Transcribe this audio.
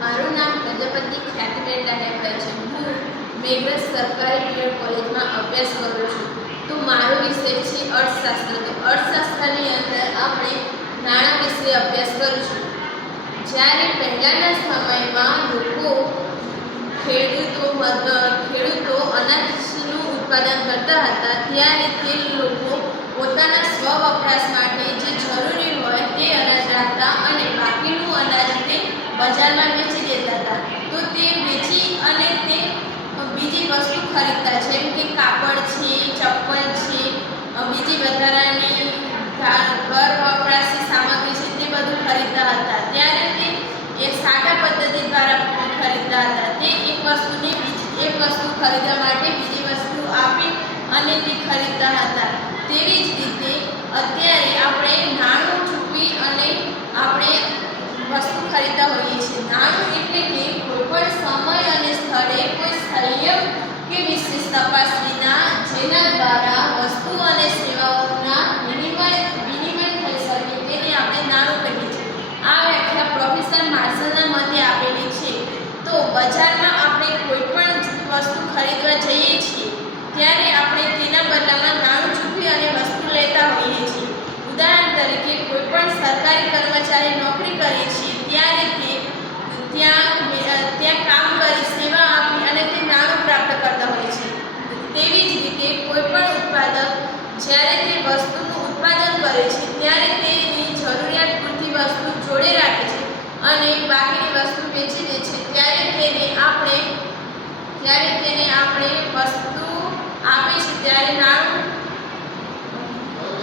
મારું નામ પ્રજાપતિ ખ્યાતિબેન રાહેભાઈ છે. હું મેઘરજ સરકારી પીએડ કોલેજમાં અભ્યાસ કરું છું. તો મારો વિષય છે અર્થશાસ્ત્ર. તો અર્થશાસ્ત્રની અંદર આપણે નાણાં વિશે અભ્યાસ કરીશું. જ્યારે પહેલાંના સમયમાં લોકો ખેડૂતો ખેડૂતો અનાજનું ઉત્પાદન કરતા હતા, ત્યારે તે લોકો પોતાના સ્વ વપરાશ માટે જે જરૂરી હોય તે અનાજ રાખતા અને બાકીનું અનાજ તે બજારમાં વેચી દેતા હતા. તો તે વેચી અને તે બીજી વસ્તુ ખરીદતા, જેમ કે કાપડ છે, ચપ્પલ છે બીજી વધારાની ઘર વપરાશી સામગ્રી છે, તે બધું ખરીદતા હતા. ત્યારે તે એ સાટા પદ્ધતિ દ્વારા ખરીદતા હતા. તે એક વસ્તુને એક વસ્તુ ખરીદવા માટે બીજી વસ્તુ આપી અને તે ખરીદતા હતા તેવી જ રીતે અત્યારે આપણે નાણું ચૂકવી અને આપણે વસ્તુ ખરીદતા હોઈએ છીએ નાણું એટલે કે કોઈપણ સમય અને સ્થળે કોઈ સંયમ કે વિશેષ તપાસ વિના જેના દ્વારા વસ્તુ અને સેવાઓના વિનિમય વિનિમય થઈ શકે તેને આપણે નાણું કહીએ છીએ આ વ્યાખ્યા પ્રોફેસર માર્શલના મતે આપેલી છે તો બજારમાં આપણે કોઈ પણ વસ્તુ ખરીદવા જઈએ છીએ ત્યારે આપણે તેના બદલામાં નાણું ચૂકવી અને વસ્તુ લેતા હોઈએ છીએ ઉદાહરણ તરીકે કોઈ પણ સરકારી કર્મચારી નોકરી કરે છે કરે છે, ત્યારે તેની જરૂરિયાત પૂરતી વસ્તુ જોડે રાખે છે અને બાકીની વસ્તુ વેચી દે છે, ત્યારે તેને આપણે, ત્યારે